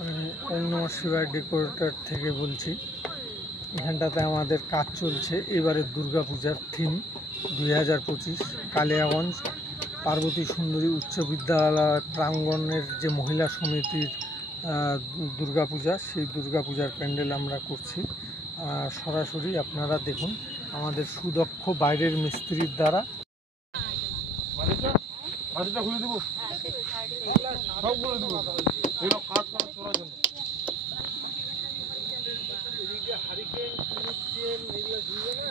আমি ওম নমঃ শিবায় ডেকোরেটর থেকে বলছি। এখানটাতে আমাদের কাজ চলছে এবারে দুর্গাপূজার থিম 2025 কালিয়াগঞ্জ পার্বতী সুন্দরী উচ্চ বিদ্যালয় প্রাঙ্গণের যে মহিলা সমিতির দুর্গাপূজা, সেই দুর্গাপূজার প্যান্ডেল আমরা করছি। সরাসরি আপনারা দেখুন আমাদের সুদক্ষ বাইরের মিস্ত্রির দ্বারা। খুলে দেবো, সব বলে দেবো, এগুলো কাজ করার তোলার জন্য। হারিকেন এগুলো ঝুলবে না।